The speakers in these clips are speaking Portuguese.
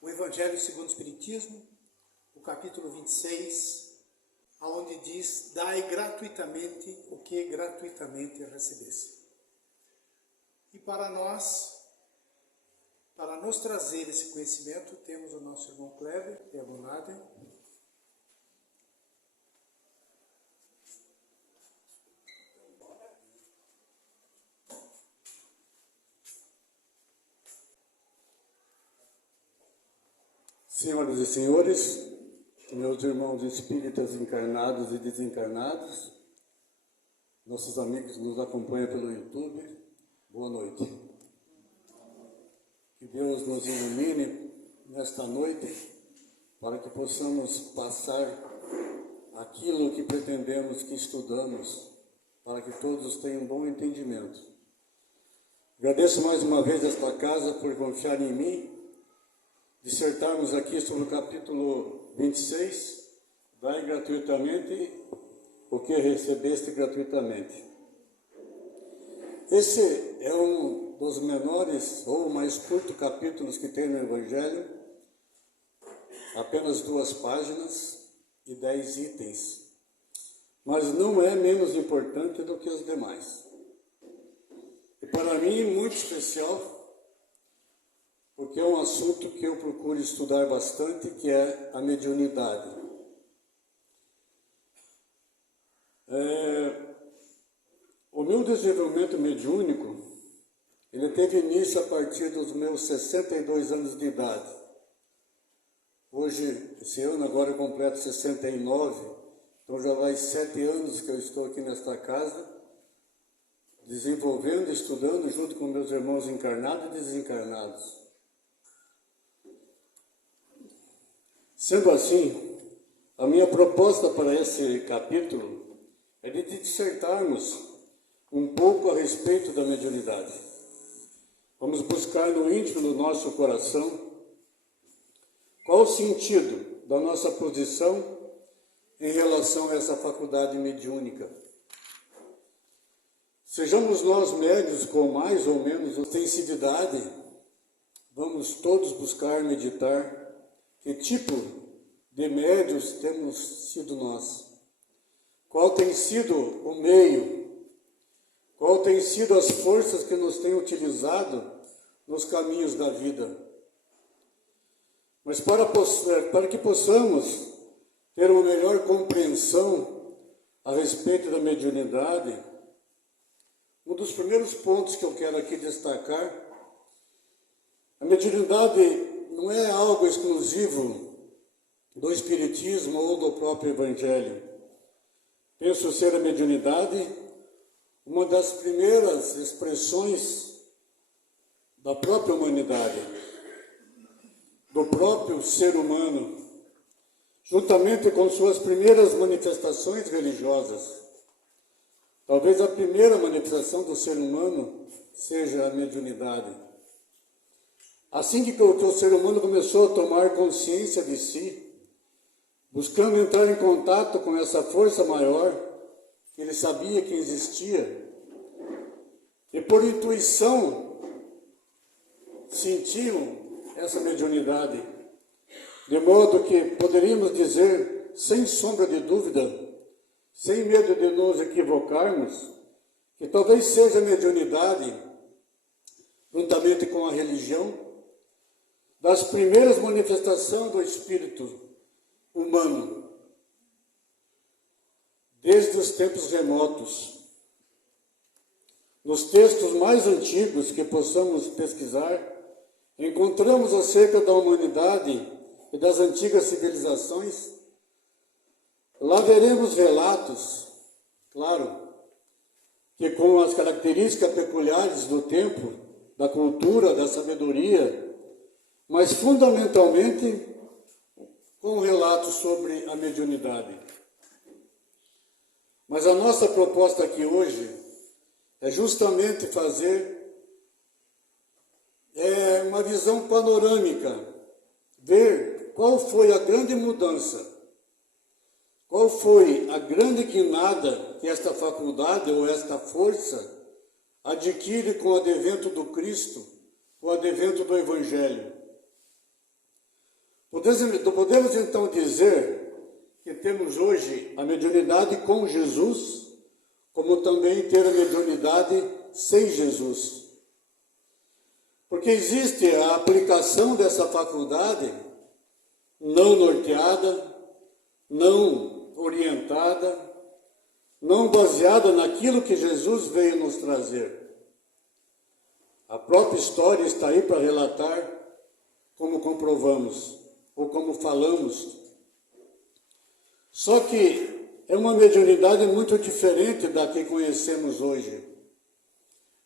o Evangelho segundo o Espiritismo, o capítulo 26, onde diz: dai gratuitamente o que gratuitamente recebesse. E para nos trazer esse conhecimento, temos o nosso irmão Kleber, que é abonado. Senhoras e senhores, meus irmãos espíritas encarnados e desencarnados, nossos amigos que nos acompanham pelo YouTube, boa noite. Que Deus nos ilumine nesta noite para que possamos passar aquilo que pretendemos, que estudamos, para que todos tenham um bom entendimento. Agradeço mais uma vez esta casa por confiar em mim, dissertarmos aqui sobre o capítulo 26, dai gratuitamente o que recebeste gratuitamente. Esse é um dos menores ou mais curtos capítulos que tem no Evangelho, apenas 2 páginas e 10 itens, mas não é menos importante do que os demais. E para mim, muito especial, porque é um assunto que eu procuro estudar bastante, que é a mediunidade. O meu desenvolvimento mediúnico, ele teve início a partir dos meus 62 anos de idade. Hoje, esse ano agora eu completo 69, então já vai 7 anos que eu estou aqui nesta casa, desenvolvendo, estudando junto com meus irmãos encarnados e desencarnados. Sendo assim, a minha proposta para esse capítulo é de dissertarmos um pouco a respeito da mediunidade. Vamos buscar no íntimo do nosso coração qual o sentido da nossa posição em relação a essa faculdade mediúnica. Sejamos nós médios com mais ou menos intensividade, vamos todos buscar meditar que tipo de médios temos sido nós? Qual tem sido o meio? Qual tem sido as forças que nos têm utilizado nos caminhos da vida? Mas para que possamos ter uma melhor compreensão a respeito da mediunidade, um dos primeiros pontos que eu quero aqui destacar, a mediunidade não é algo exclusivo do Espiritismo ou do próprio Evangelho. Penso ser a mediunidade uma das primeiras expressões da própria humanidade, do próprio ser humano, juntamente com suas primeiras manifestações religiosas. Talvez a primeira manifestação do ser humano seja a mediunidade. Assim que o ser humano começou a tomar consciência de si, buscando entrar em contato com essa força maior, que ele sabia que existia, e por intuição sentiam essa mediunidade, de modo que poderíamos dizer, sem sombra de dúvida, sem medo de nos equivocarmos, que talvez seja a mediunidade, juntamente com a religião, das primeiras manifestações do espírito humano, desde os tempos remotos. Nos textos mais antigos que possamos pesquisar, encontramos acerca da humanidade e das antigas civilizações. Lá veremos relatos, claro, que com as características peculiares do tempo, da cultura, da sabedoria, mas fundamentalmente com relatos sobre a mediunidade. Mas a nossa proposta aqui hoje é justamente fazer uma visão panorâmica, ver qual foi a grande mudança, qual foi a grande guinada que esta faculdade ou esta força adquire com o advento do Cristo, com o advento do Evangelho. Podemos então dizer que temos hoje a mediunidade com Jesus, como também ter a mediunidade sem Jesus. Porque existe a aplicação dessa faculdade não norteada, não orientada, não baseada naquilo que Jesus veio nos trazer. A própria história está aí para relatar como comprovamos, ou como falamos. Só que é uma mediunidade muito diferente da que conhecemos hoje.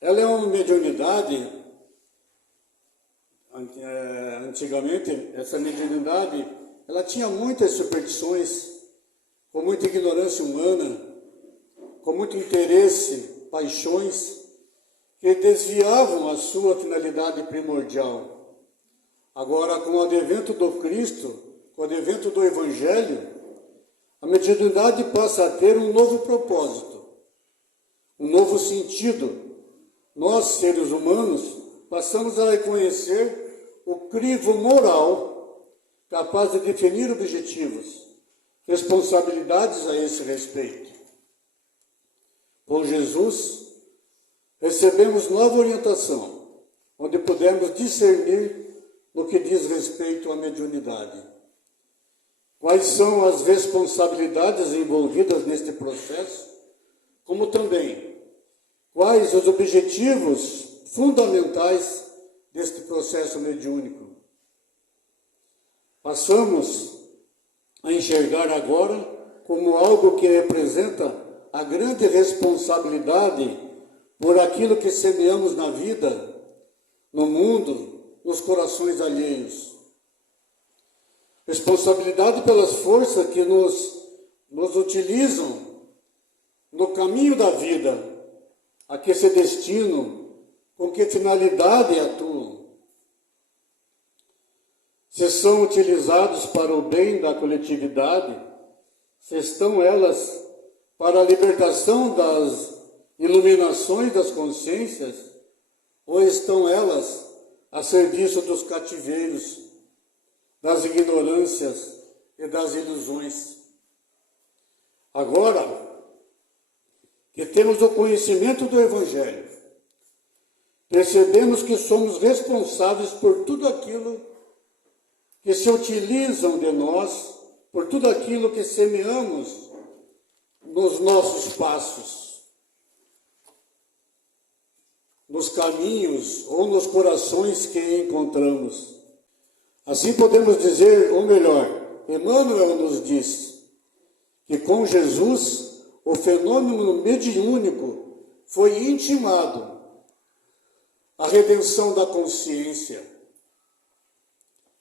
Ela é uma mediunidade, antigamente, essa mediunidade, ela tinha muitas superstições, com muita ignorância humana, com muito interesse, paixões, que desviavam a sua finalidade primordial. Agora, com o advento do Cristo, com o advento do Evangelho, a mediunidade passa a ter um novo propósito, um novo sentido. Nós, seres humanos, passamos a reconhecer o crivo moral capaz de definir objetivos, responsabilidades a esse respeito. Com Jesus, recebemos nova orientação, onde podemos discernir no que diz respeito à mediunidade. Quais são as responsabilidades envolvidas neste processo, como também quais os objetivos fundamentais deste processo mediúnico. Passamos a enxergar agora como algo que representa a grande responsabilidade por aquilo que semeamos na vida, no mundo, nos corações alheios. Responsabilidade pelas forças que nos utilizam no caminho da vida, a que se destinam, com que finalidade atuam. Se são utilizados para o bem da coletividade, se estão elas para a libertação das iluminações das consciências, ou estão elas a serviço dos cativeiros, das ignorâncias e das ilusões. Agora que temos o conhecimento do Evangelho, percebemos que somos responsáveis por tudo aquilo que se utilizam de nós, por tudo aquilo que semeamos nos nossos passos, nos caminhos ou nos corações que encontramos. Assim podemos dizer, ou melhor, Emmanuel nos diz que com Jesus o fenômeno mediúnico foi intimado, a redenção da consciência.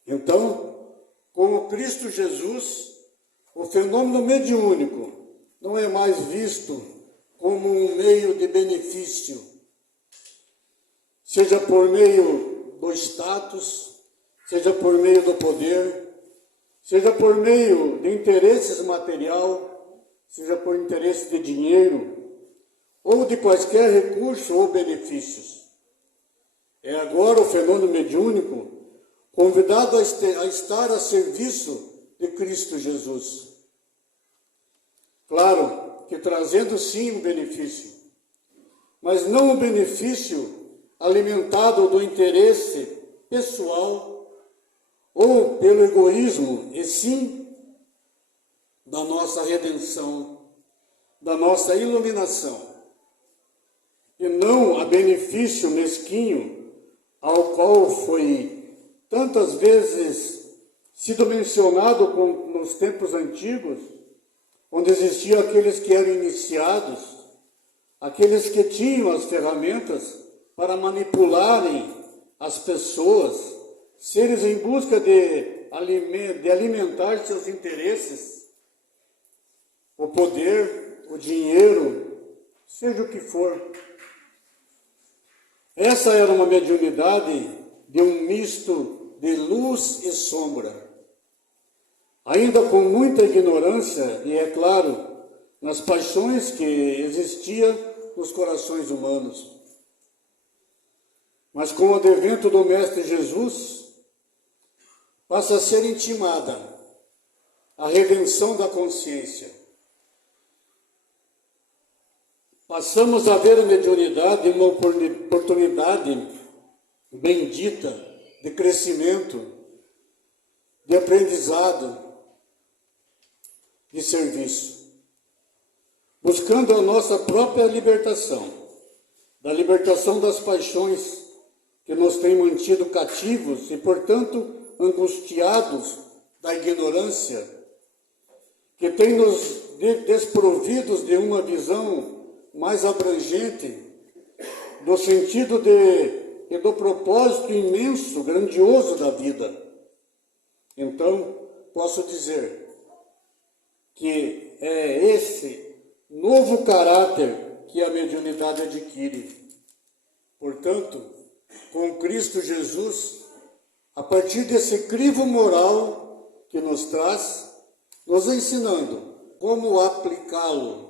Então, com o Cristo Jesus, o fenômeno mediúnico não é mais visto como um meio de benefício, seja por meio do status, seja por meio do poder, seja por meio de interesses material, seja por interesse de dinheiro, ou de quaisquer recursos ou benefícios. É agora o fenômeno mediúnico convidado a estar a serviço de Cristo Jesus. Claro que trazendo sim um benefício, mas não um benefício alimentado do interesse pessoal ou pelo egoísmo, e sim da nossa redenção, da nossa iluminação, e não a benefício mesquinho ao qual foi tantas vezes sido mencionado nos tempos antigos, onde existiam aqueles que eram iniciados, aqueles que tinham as ferramentas para manipularem as pessoas, seres em busca de alimentar seus interesses, o poder, o dinheiro, seja o que for. Essa era uma mediunidade de um misto de luz e sombra, ainda com muita ignorância e, é claro, nas paixões que existiam nos corações humanos. Mas com o advento do Mestre Jesus, passa a ser intimada a redenção da consciência. Passamos a ver a mediunidade uma oportunidade bendita de crescimento, de aprendizado, de serviço, buscando a nossa própria libertação, da libertação das paixões que nos têm mantido cativos e, portanto, angustiados da ignorância, que tem nos desprovidos de uma visão mais abrangente do sentido e do propósito imenso, grandioso da vida. Então, posso dizer que é esse novo caráter que a mediunidade adquire. Portanto, com Cristo Jesus, a partir desse crivo moral que nos traz, nos ensinando como aplicá-lo,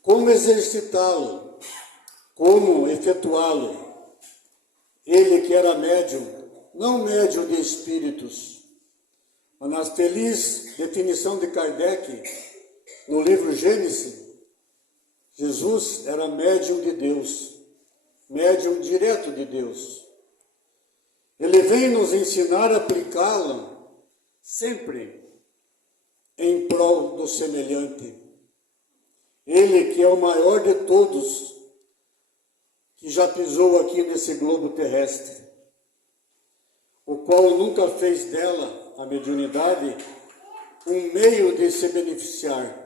como exercitá-lo, como efetuá-lo. Ele que era médium, não médium de espíritos, mas na feliz definição de Kardec, no livro Gênesis, Jesus era médium de Deus, médium direto de Deus. Ele vem nos ensinar a aplicá-la sempre em prol do semelhante. Ele que é o maior de todos que já pisou aqui nesse globo terrestre, o qual nunca fez dela, a mediunidade, um meio de se beneficiar.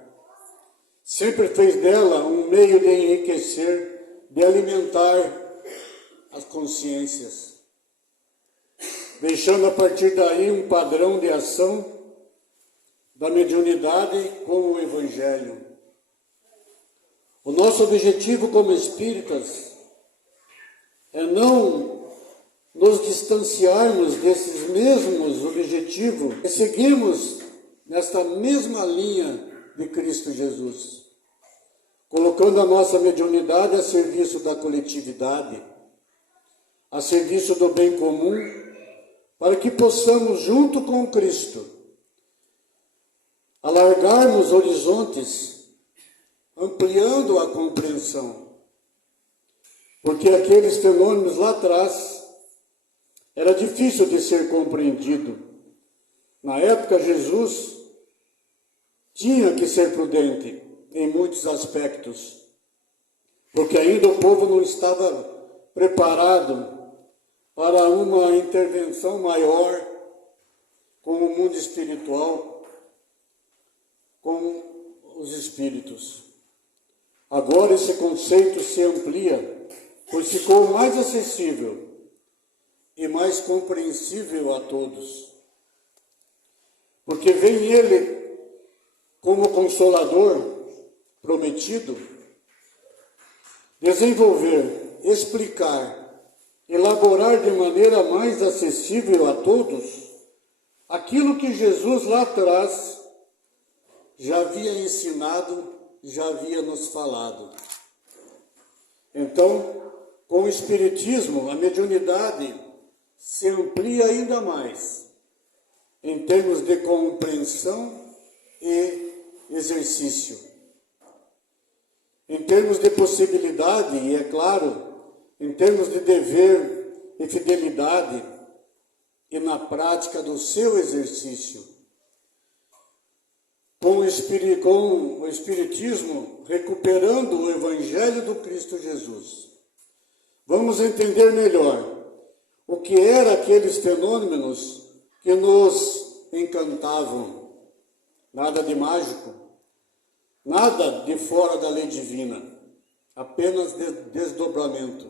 Sempre fez dela um meio de enriquecer, de alimentar as consciências, deixando a partir daí um padrão de ação da mediunidade com o Evangelho. O nosso objetivo como espíritas é não nos distanciarmos desses mesmos objetivos e seguirmos nesta mesma linha de Cristo Jesus, colocando a nossa mediunidade a serviço da coletividade, a serviço do bem comum, para que possamos, junto com Cristo, alargarmos horizontes, ampliando a compreensão. Porque aqueles fenômenos lá atrás era difícil de ser compreendido. Na época, Jesus tinha que ser prudente em muitos aspectos, porque ainda o povo não estava preparado para uma intervenção maior com o mundo espiritual, com os espíritos. Agora esse conceito se amplia, pois ficou mais acessível e mais compreensível a todos. Porque vem ele como Consolador prometido, desenvolver, explicar, elaborar de maneira mais acessível a todos aquilo que Jesus lá atrás já havia ensinado, já havia nos falado. Então, com o Espiritismo, a mediunidade se amplia ainda mais em termos de compreensão e exercício. Em termos de possibilidade, e é claro, em termos de dever e fidelidade, e na prática do seu exercício. Com o Espiritismo, recuperando o Evangelho do Cristo Jesus, vamos entender melhor o que eram aqueles fenômenos que nos encantavam. Nada de mágico, nada de fora da lei divina, apenas desdobramento.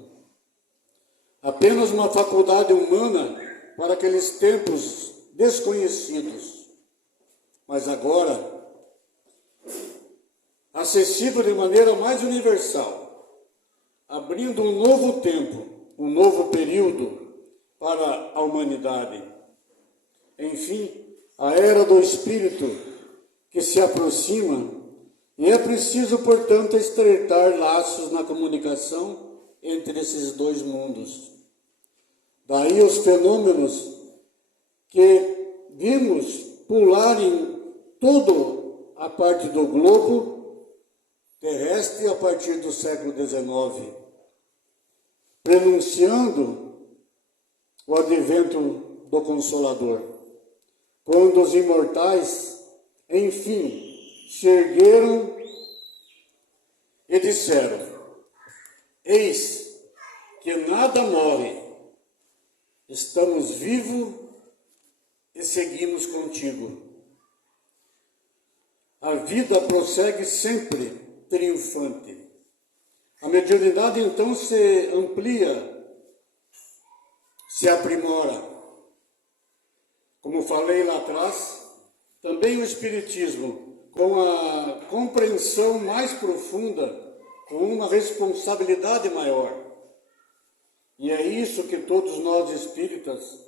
Apenas uma faculdade humana para aqueles tempos desconhecidos. Mas agora, acessível de maneira mais universal, abrindo um novo tempo, um novo período para a humanidade. Enfim, a era do Espírito que se aproxima, e é preciso, portanto, estreitar laços na comunicação entre esses dois mundos. Daí os fenômenos que vimos pular em toda a parte do globo terrestre a partir do século XIX, prenunciando o advento do Consolador, quando os imortais, enfim, se ergueram e disseram: eis que nada morre, estamos vivos e seguimos contigo. A vida prossegue sempre triunfante. A mediunidade então se amplia, se aprimora. Como falei lá atrás, também o Espiritismo, com a compreensão mais profunda, com uma responsabilidade maior. E é isso que todos nós espíritas,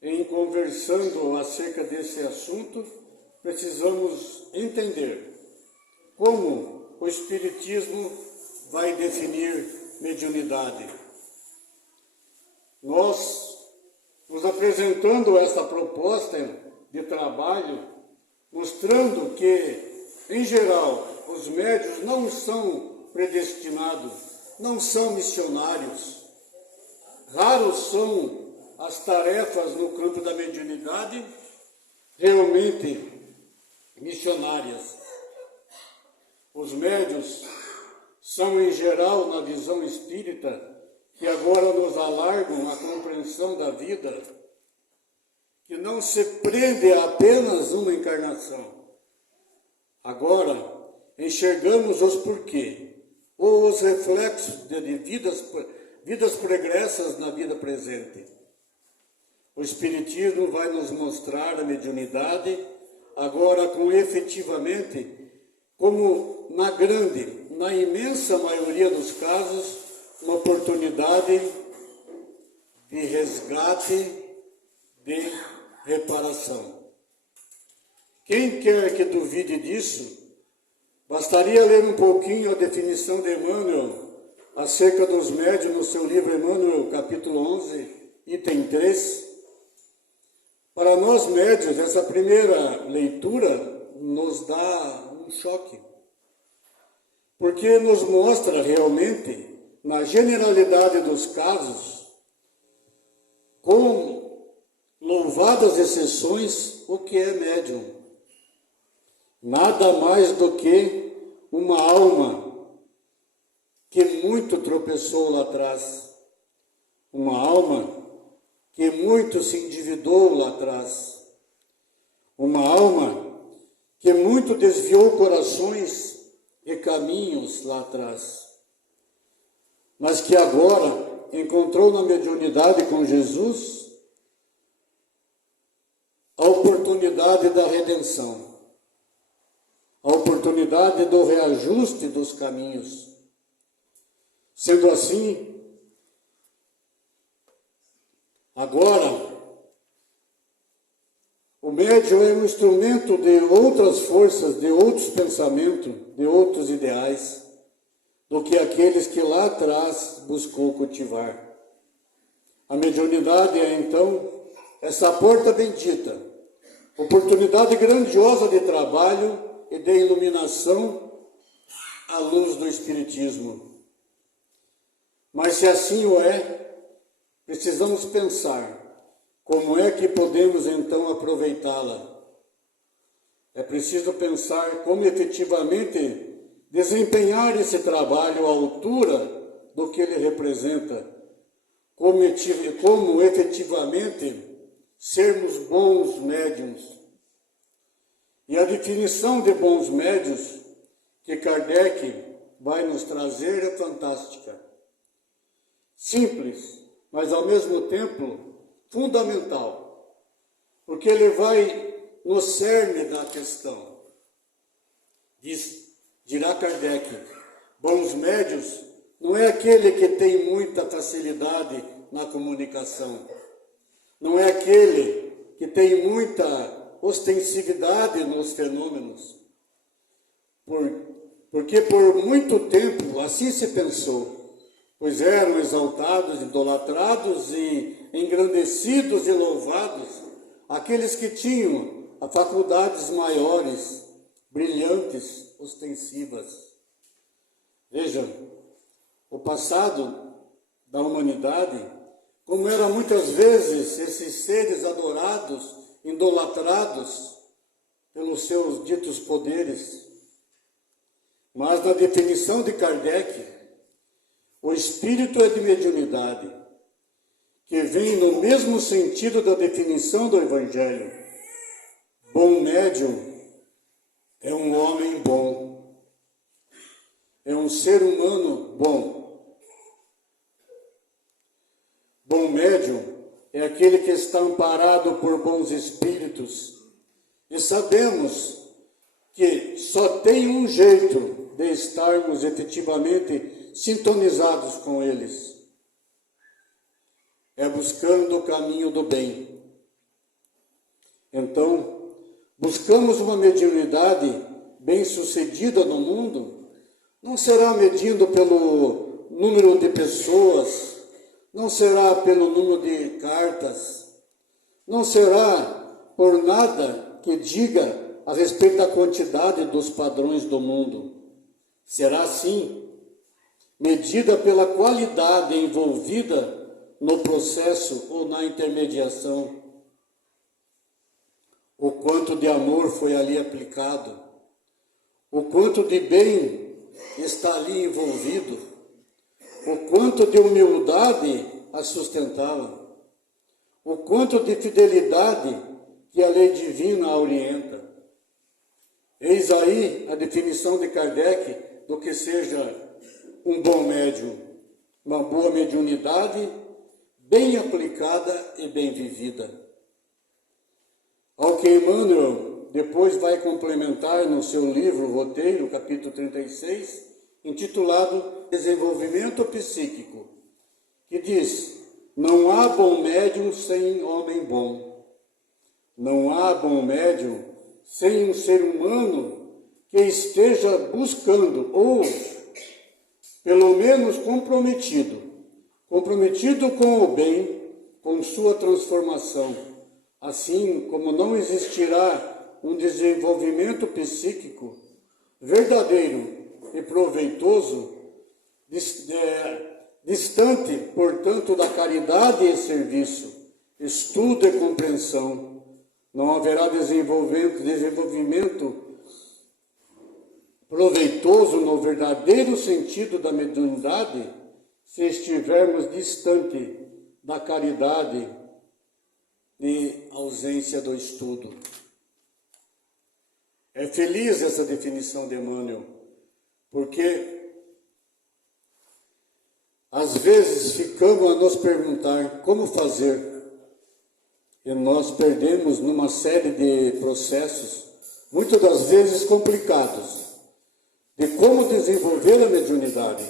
em conversando acerca desse assunto, precisamos entender como o Espiritismo vai definir mediunidade. Nós, nos apresentando essa proposta de trabalho, mostrando que, em geral, os médiuns não são predestinados, não são missionários. Raros são as tarefas no campo da mediunidade realmente missionárias. Os médiuns são, em geral, na visão espírita, que agora nos alargam a compreensão da vida, que não se prende a apenas uma encarnação. Agora, enxergamos os porquê, ou os reflexos de vidas pregressas na vida presente. O Espiritismo vai nos mostrar a mediunidade, agora com efetivamente, como na imensa maioria dos casos, uma oportunidade de resgate, de reparação. Quem quer que duvide disso, bastaria ler um pouquinho a definição de Emmanuel acerca dos médiuns no seu livro Emmanuel, capítulo 11, item 3. Para nós médiuns, essa primeira leitura nos dá um choque, porque nos mostra realmente, na generalidade dos casos, com louvadas exceções, o que é médium. Nada mais do que uma alma que muito tropeçou lá atrás, uma alma que muito se endividou lá atrás, uma alma que muito desviou corações e caminhos lá atrás, mas que agora encontrou na mediunidade com Jesus a oportunidade da redenção, a oportunidade do reajuste dos caminhos. Sendo assim, agora, o médium é um instrumento de outras forças, de outros pensamentos, de outros ideais, do que aqueles que lá atrás buscou cultivar. A mediunidade é, então, essa porta bendita, oportunidade grandiosa de trabalho e de iluminação à luz do Espiritismo. Mas se assim o é, precisamos pensar como é que podemos então aproveitá-la. É preciso pensar como efetivamente desempenhar esse trabalho à altura do que ele representa, como efetivamente sermos bons médiuns. E a definição de bons médiuns que Kardec vai nos trazer é fantástica. Simples, mas ao mesmo tempo fundamental, porque ele vai no cerne da questão. Dirá Kardec, bons médiuns não é aquele que tem muita facilidade na comunicação, não é aquele que tem muita ostensividade nos fenômenos, porque por muito tempo assim se pensou, pois eram exaltados, idolatrados e engrandecidos e louvados aqueles que tinham faculdades maiores, brilhantes, ostensivas. Vejam, o passado da humanidade, como eram muitas vezes esses seres adorados, idolatrados pelos seus ditos poderes. Mas na definição de Kardec, o espírito é de mediunidade, que vem no mesmo sentido da definição do Evangelho. Bom médium é um homem bom, é um ser humano bom. Bom médium é aquele que está amparado por bons espíritos. E sabemos que só tem um jeito de estarmos efetivamente sintonizados com eles. É buscando o caminho do bem. Então, buscamos uma mediunidade bem-sucedida no mundo, não será medindo pelo número de pessoas, não será pelo número de cartas, não será por nada que diga a respeito da quantidade dos padrões do mundo. Será, sim, medida pela qualidade envolvida no processo ou na intermediação. O quanto de amor foi ali aplicado, o quanto de bem está ali envolvido, o quanto de humildade a sustentava, o quanto de fidelidade que a lei divina a orienta. Eis aí a definição de Kardec do que seja um bom médium, uma boa mediunidade bem aplicada e bem vivida. Ao que Emmanuel depois vai complementar no seu livro Roteiro, capítulo 36, intitulado Desenvolvimento Psíquico, que diz: não há bom médium sem homem bom. Não há bom médium sem um ser humano que esteja buscando, ou pelo menos comprometido com o bem, com sua transformação. Assim como não existirá um desenvolvimento psíquico verdadeiro e proveitoso, distante, portanto, da caridade e serviço, estudo e compreensão, não haverá desenvolvimento proveitoso no verdadeiro sentido da mediunidade se estivermos distante da caridade e ausência do estudo. É feliz essa definição de Emmanuel, porque às vezes ficamos a nos perguntar como fazer, e nós perdemos numa série de processos, muitas das vezes complicados, de como desenvolver a mediunidade,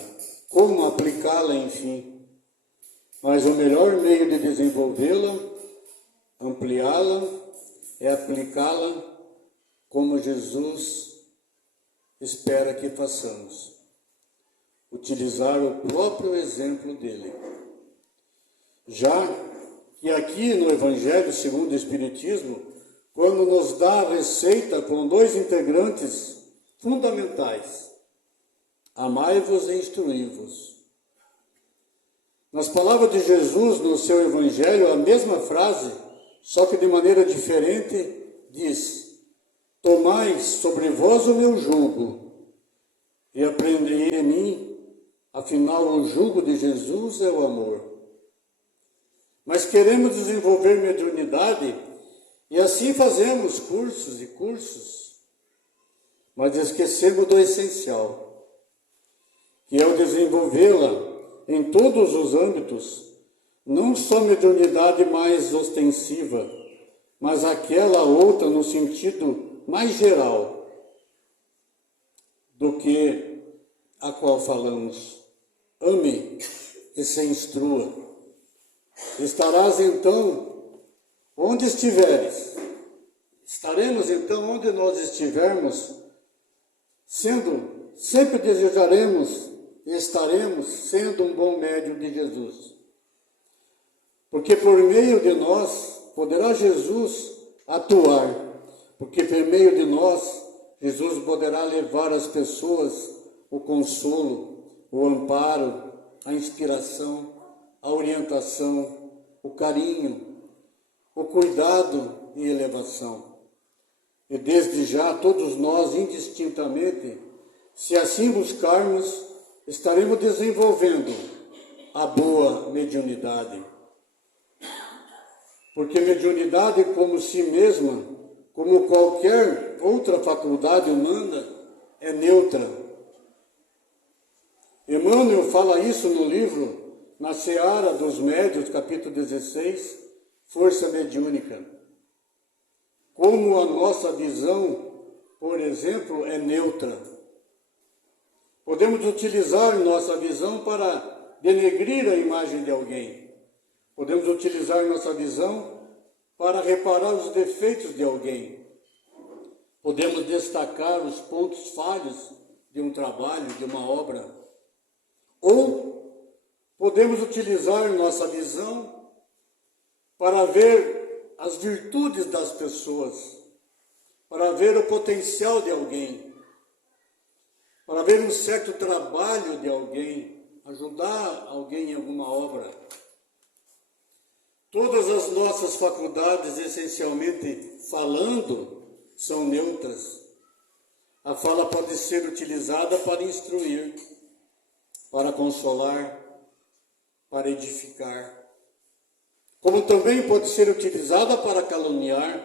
como aplicá-la, enfim. Mas o melhor meio de desenvolvê-la, ampliá-la, é aplicá-la como Jesus espera que façamos. Utilizar o próprio exemplo dele. Já que aqui no Evangelho segundo o Espiritismo, quando nos dá a receita com dois integrantes fundamentais: amai-vos e instruí-vos. Nas palavras de Jesus no seu Evangelho, a mesma frase, só que de maneira diferente, diz: tomai sobre vós o meu jugo e aprendei de mim, afinal o jugo de Jesus é o amor. Mas queremos desenvolver mediunidade e assim fazemos cursos e cursos, mas esquecemos do essencial, que é o desenvolvê-la em todos os âmbitos, não só mediunidade mais ostensiva, mas aquela outra no sentido mais geral do que a qual falamos. Ame e se instrua. Estarás então onde estiveres. Estaremos então onde nós estivermos, sempre desejaremos e estaremos sendo um bom médium de Jesus. Porque por meio de nós poderá Jesus atuar, porque por meio de nós, Jesus poderá levar às pessoas o consolo, o amparo, a inspiração, a orientação, o carinho, o cuidado e elevação. E desde já, todos nós, indistintamente, se assim buscarmos, estaremos desenvolvendo a boa mediunidade. Porque mediunidade, como si mesma, como qualquer outra faculdade humana, é neutra. Emmanuel fala isso no livro Na Seara dos Médiuns, capítulo 16, Força Mediúnica. Como a nossa visão, por exemplo, é neutra. Podemos utilizar nossa visão para denegrir a imagem de alguém. Podemos utilizar nossa visão para reparar os defeitos de alguém. Podemos destacar os pontos falhos de um trabalho, de uma obra. Ou podemos utilizar nossa visão para ver as virtudes das pessoas, para ver o potencial de alguém, para ver um certo trabalho de alguém, ajudar alguém em alguma obra. Todas as nossas faculdades, essencialmente falando, são neutras. A fala pode ser utilizada para instruir, para consolar, para edificar. Como também pode ser utilizada para caluniar,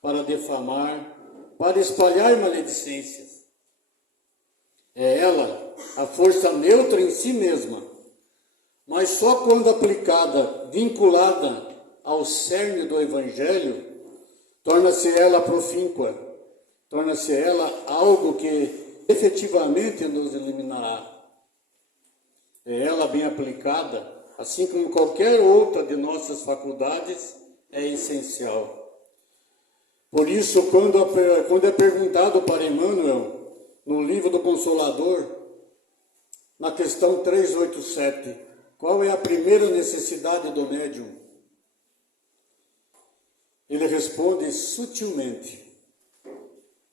para defamar, para espalhar maledicências. É ela, a força neutra em si mesma, mas só quando aplicada, vinculada ao cerne do Evangelho, torna-se ela profíncua, torna-se ela algo que efetivamente nos iluminará. É ela bem aplicada, assim como qualquer outra de nossas faculdades, é essencial. Por isso, quando é perguntado para Emmanuel, no livro do Consolador, na questão 387, qual é a primeira necessidade do médium? Ele responde sutilmente: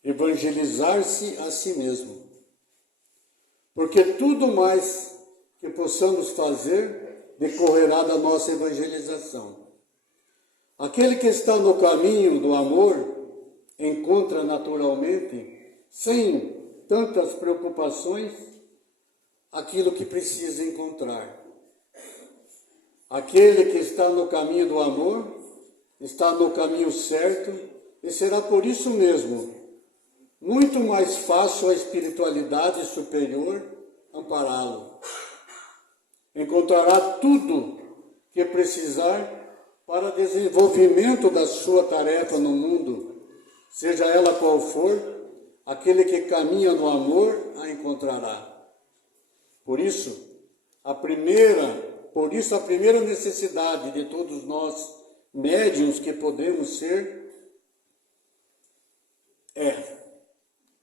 evangelizar-se a si mesmo. Porque tudo mais que possamos fazer decorrerá da nossa evangelização. Aquele que está no caminho do amor encontra naturalmente, sem tantas preocupações, aquilo que precisa encontrar. Aquele que está no caminho do amor está no caminho certo e será por isso mesmo muito mais fácil a espiritualidade superior ampará-lo. Encontrará tudo que precisar para desenvolvimento da sua tarefa no mundo, seja ela qual for, aquele que caminha no amor a encontrará. Por isso, a primeira necessidade de todos nós, médiuns que podemos ser, é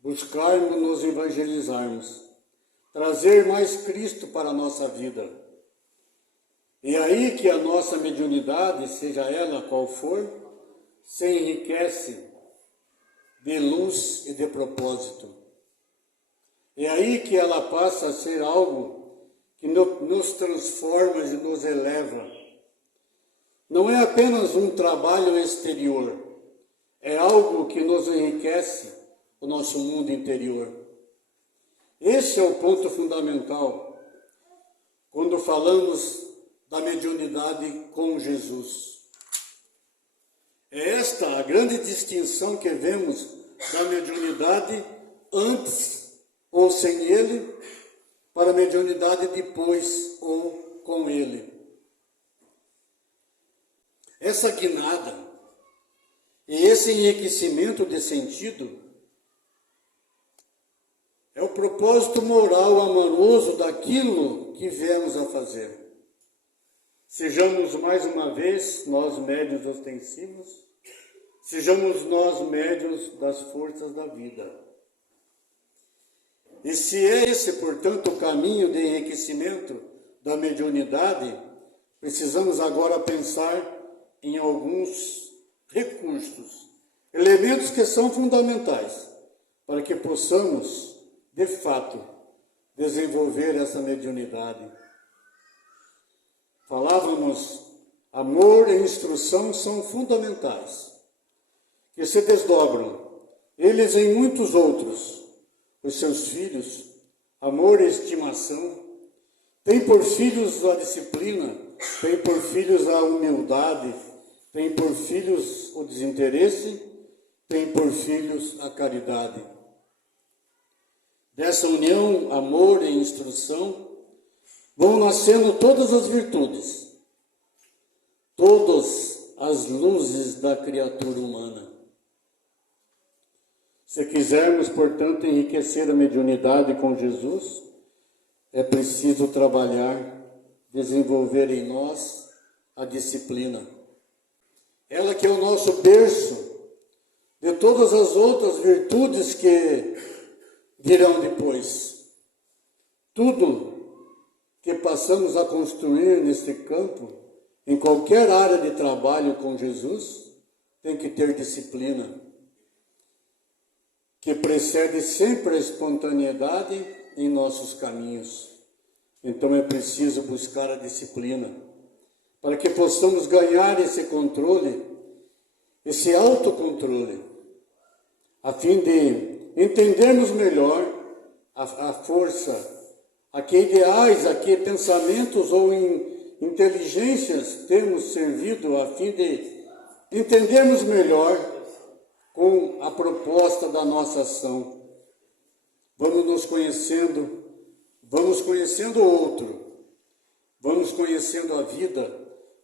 buscarmos nos evangelizarmos, trazer mais Cristo para a nossa vida. E aí que a nossa mediunidade, seja ela qual for, se enriquece de luz e de propósito. É aí que ela passa a ser algo que nos transforma e nos eleva. Não é apenas um trabalho exterior, é algo que nos enriquece o nosso mundo interior. Esse é o ponto fundamental quando falamos da mediunidade com Jesus. É esta a grande distinção que vemos da mediunidade antes ou sem ele, para a mediunidade depois ou com ele. Essa guinada e esse enriquecimento de sentido é o propósito moral amoroso daquilo que viemos a fazer. Sejamos mais uma vez nós médiuns ostensivos, sejamos nós médiuns das forças da vida. E se é esse, portanto, o caminho de enriquecimento da mediunidade, precisamos agora pensar em alguns recursos, elementos que são fundamentais para que possamos, de fato, desenvolver essa mediunidade. Falávamos, amor e instrução são fundamentais, que se desdobram, eles em muitos outros, os seus filhos, amor e estimação, tem por filhos a disciplina, tem por filhos a humildade, tem por filhos o desinteresse, tem por filhos a caridade. Dessa união, amor e instrução, vão nascendo todas as virtudes, todas as luzes da criatura humana. Se quisermos, portanto, enriquecer a mediunidade com Jesus, é preciso trabalhar, desenvolver em nós a disciplina. Ela que é o nosso berço de todas as outras virtudes que virão depois. Tudo que passamos a construir neste campo, em qualquer área de trabalho com Jesus, tem que ter disciplina, que precede sempre a espontaneidade em nossos caminhos. Então é preciso buscar a disciplina, para que possamos ganhar esse controle, esse autocontrole, a fim de entendermos melhor a força, a que ideais, a que pensamentos ou inteligências temos servido, a fim de entendermos melhor com a proposta da nossa ação. Vamos nos conhecendo, vamos conhecendo o outro, vamos conhecendo a vida,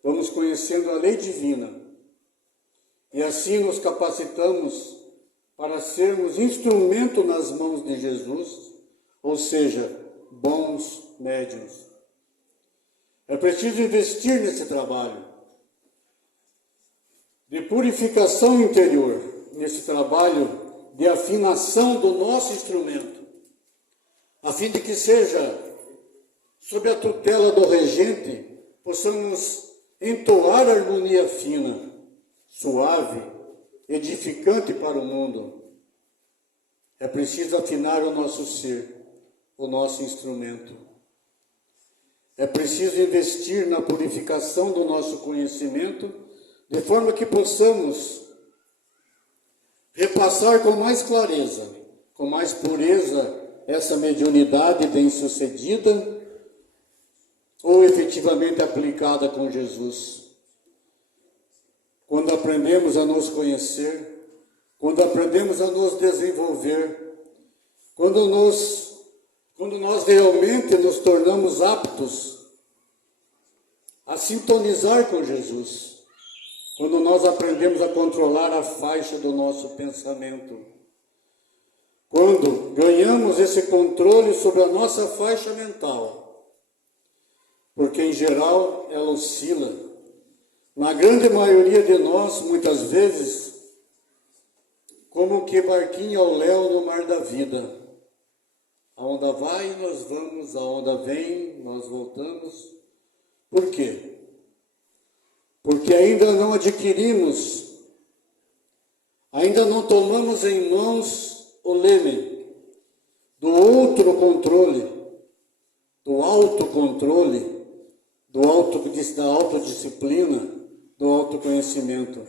vamos conhecendo a lei divina. E assim nos capacitamos para sermos instrumento nas mãos de Jesus, ou seja, bons médiuns. É preciso investir nesse trabalho de purificação interior, nesse trabalho de afinação do nosso instrumento, a fim de que seja, sob a tutela do regente, possamos entoar a harmonia fina, suave, edificante para o mundo. É preciso afinar o nosso ser, o nosso instrumento. É preciso investir na purificação do nosso conhecimento, de forma que possamos repassar com mais clareza, com mais pureza, essa mediunidade bem-sucedida ou efetivamente aplicada com Jesus. Quando aprendemos a nos conhecer, quando aprendemos a nos desenvolver, quando nós realmente nos tornamos aptos a sintonizar com Jesus, quando nós aprendemos a controlar a faixa do nosso pensamento, quando ganhamos esse controle sobre a nossa faixa mental, porque em geral ela oscila. Na grande maioria de nós, muitas vezes, como que barquinho ao léu no mar da vida. A onda vai, nós vamos, a onda vem, nós voltamos. Por quê? Porque ainda não adquirimos, ainda não tomamos em mãos o leme do outro controle, do autocontrole, da autodisciplina, do autoconhecimento.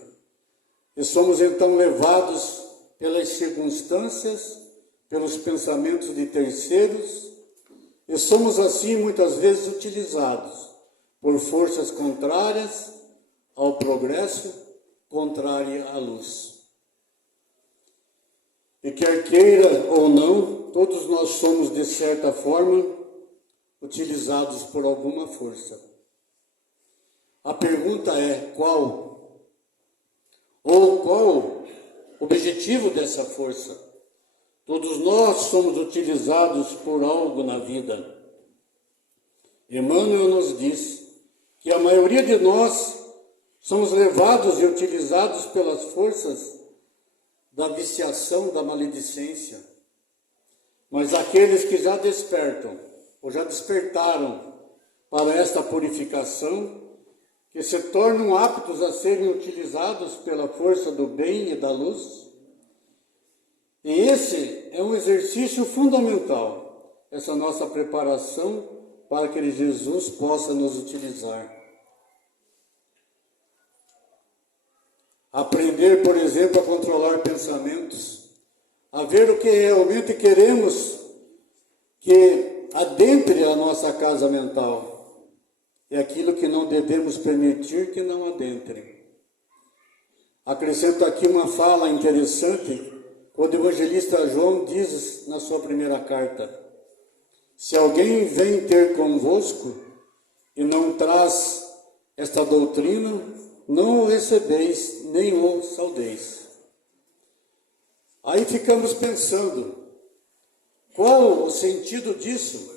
E somos então levados pelas circunstâncias, pelos pensamentos de terceiros, e somos assim muitas vezes utilizados por forças contrárias ao progresso, contrária à luz. E quer queira ou não, todos nós somos, de certa forma, utilizados por alguma força. A pergunta é qual? Ou qual o objetivo dessa força? Todos nós somos utilizados por algo na vida. Emmanuel nos diz que a maioria de nós somos levados e utilizados pelas forças da viciação, da maledicência. Mas aqueles que já despertam, ou já despertaram para esta purificação, que se tornam aptos a serem utilizados pela força do bem e da luz. E esse é um exercício fundamental, essa nossa preparação para que Jesus possa nos utilizar. Aprender, por exemplo, a controlar pensamentos, a ver o que realmente queremos que adentre a nossa casa mental e aquilo que não devemos permitir que não adentre. Acrescento aqui uma fala interessante, quando o evangelista João diz na sua primeira carta: se alguém vem ter convosco e não traz esta doutrina, não o recebeis, nem o saudeis. Aí ficamos pensando, qual o sentido disso?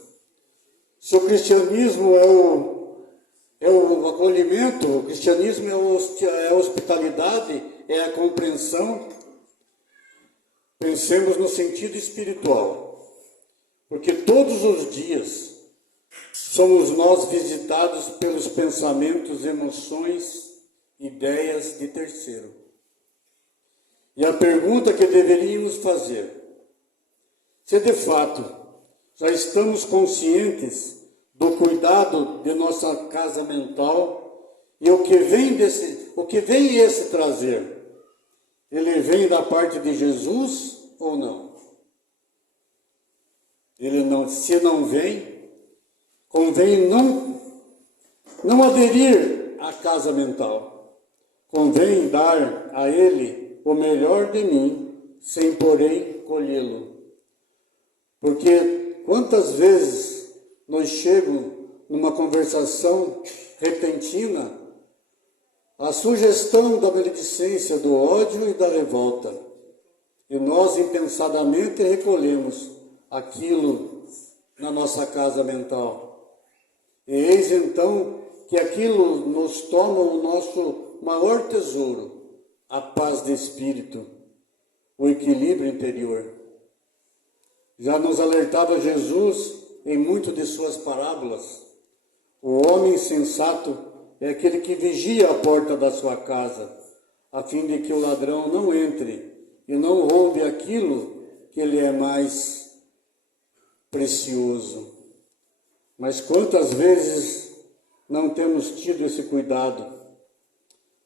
Se o cristianismo é o acolhimento, o cristianismo é a hospitalidade, é a compreensão, pensemos no sentido espiritual, porque todos os dias somos nós visitados pelos pensamentos, emoções, ideias de terceiro. E a pergunta que deveríamos fazer: se de fato já estamos conscientes do cuidado de nossa casa mental e o que vem esse trazer, ele vem da parte de Jesus ou não? Se não vem, convém não aderir à casa mental. Convém dar a ele o melhor de mim, sem porém colhê-lo. Porque quantas vezes nos chegam numa conversação repentina a sugestão da maledicência, do ódio e da revolta, e nós impensadamente recolhemos aquilo na nossa casa mental. E eis então que aquilo nos toma o nosso maior tesouro, a paz de espírito, o equilíbrio interior. Já nos alertava Jesus em muitas de suas parábolas: o homem sensato é aquele que vigia a porta da sua casa, a fim de que o ladrão não entre e não roube aquilo que lhe é mais precioso. Mas quantas vezes não temos tido esse cuidado?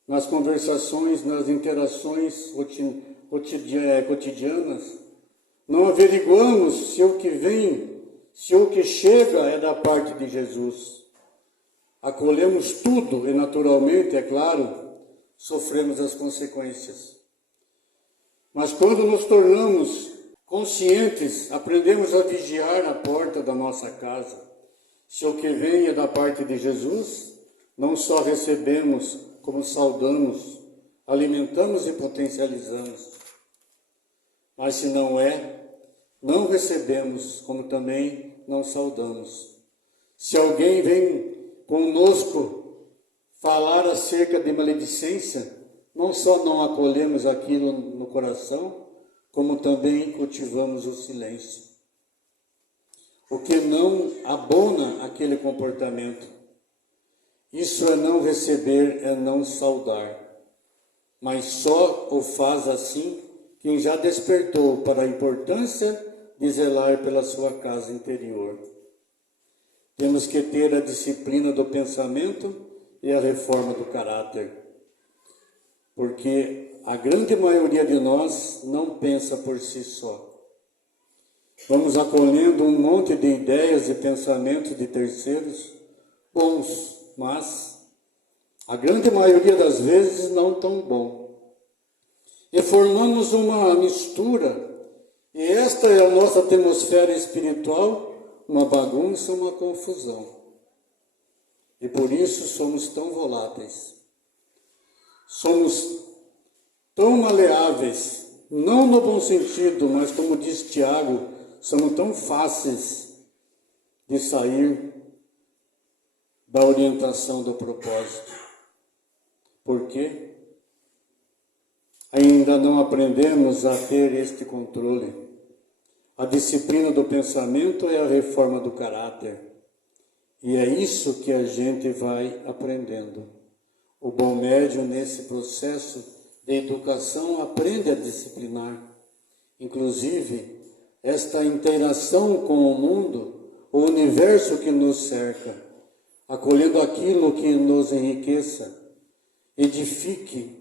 Nas conversações, nas interações cotidianas, não averiguamos se o que vem, se o que chega é da parte de Jesus. Acolhemos tudo e, naturalmente, é claro, sofremos as consequências. Mas quando nos tornamos conscientes, aprendemos a vigiar a porta da nossa casa. Se o que vem é da parte de Jesus, não só recebemos, como saudamos, alimentamos e potencializamos. Mas se não é, não recebemos, como também não saudamos. Se alguém vem conosco falar acerca de maledicência, não só não acolhemos aquilo no coração, como também cultivamos o silêncio. O que não abona aquele comportamento. Isso é não receber, é não saudar. Mas só o faz assim quem já despertou para a importância de zelar pela sua casa interior. Temos que ter a disciplina do pensamento e a reforma do caráter. Porque a grande maioria de nós não pensa por si só. Vamos acolhendo um monte de ideias e pensamentos de terceiros, bons, mas a grande maioria das vezes não tão bom. E formamos uma mistura, e esta é a nossa atmosfera espiritual, uma bagunça, uma confusão. E por isso somos tão voláteis. Somos tão maleáveis, não no bom sentido, mas como diz Tiago, somos tão fáceis de sair da orientação do propósito. Por quê? Ainda não aprendemos a ter este controle. A disciplina do pensamento é a reforma do caráter. E é isso que a gente vai aprendendo. O bom médium, nesse processo de educação, aprende a disciplinar. Inclusive, esta interação com o mundo, o universo que nos cerca, acolhendo aquilo que nos enriqueça, edifique,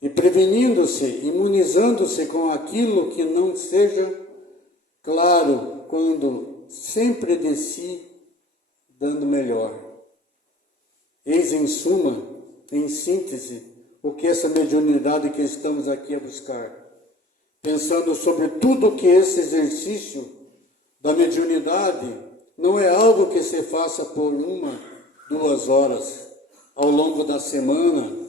e prevenindo-se, imunizando-se com aquilo que não seja claro, quando sempre de si, dando melhor. Eis em suma, em síntese, o que essa mediunidade que estamos aqui a buscar. Pensando sobre tudo que esse exercício da mediunidade não é algo que se faça por 1, 2 horas ao longo da semana,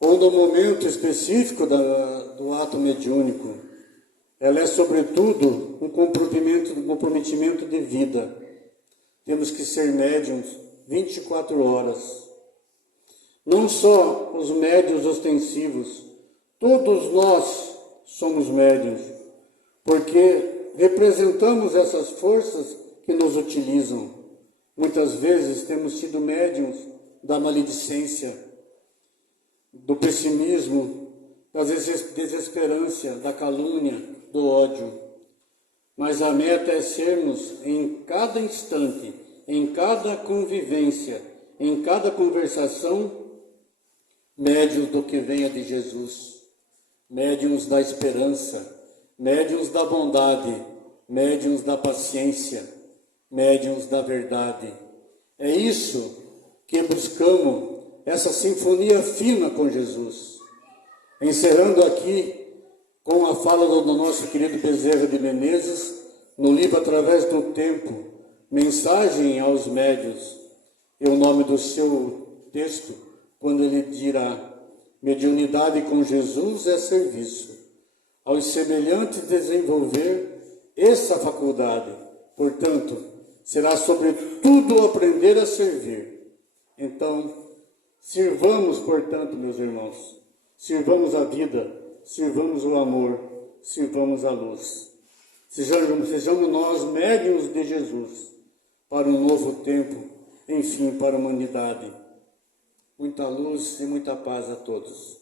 ou no momento específico do ato mediúnico. Ela é, sobretudo, um comprometimento de vida. Temos que ser médiuns 24 horas. Não só os médiuns ostensivos, todos nós somos médiuns, porque representamos essas forças que nos utilizam. Muitas vezes temos sido médiuns da maledicência, do pessimismo, da desesperança, da calúnia, do ódio. Mas a meta é sermos, em cada instante, em cada convivência, em cada conversação, médiuns do que venha de Jesus, médiuns da esperança, médiuns da bondade, médiuns da paciência, médiuns da verdade. É isso que buscamos, essa sinfonia fina com Jesus. Encerrando aqui com a fala do nosso querido Bezerra de Menezes, no livro Através do Tempo, Mensagem aos Médiuns, é o nome do seu texto, quando ele dirá: mediunidade com Jesus é serviço, aos semelhantes desenvolver essa faculdade, portanto, será sobretudo aprender a servir. Então, sirvamos, portanto, meus irmãos, sirvamos a vida, sirvamos o amor, sirvamos a luz. Sejamos nós médiuns de Jesus para um novo tempo, enfim, para a humanidade. Muita luz e muita paz a todos.